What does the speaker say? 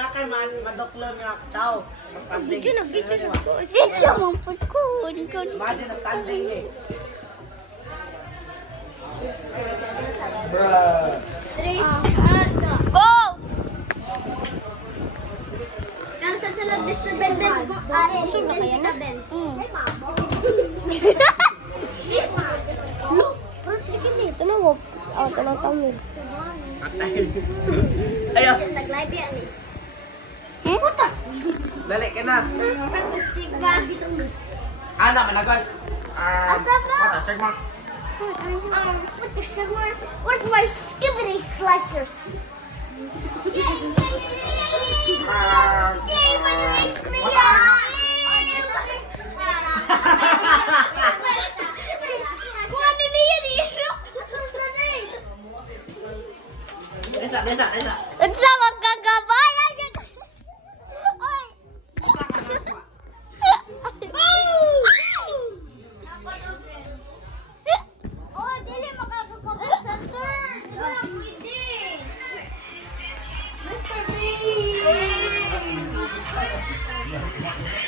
Nakay man madoklon nga tao. Video na ko. Siya mo po ko. Madi na standing eh. Go! Saan sa labis na ben-ben ko? Ay, Gusto ba kaya na? Look! Parang tigil eh. Ito na mo. Ito na tamid. Ayaw. Nag-live yan eh. Puta! Dali ka na. Siba. Anak, managod. What, sir mo? What the sugar? What my skibidi slicers? Yay! What do you me? Desa. Nagsama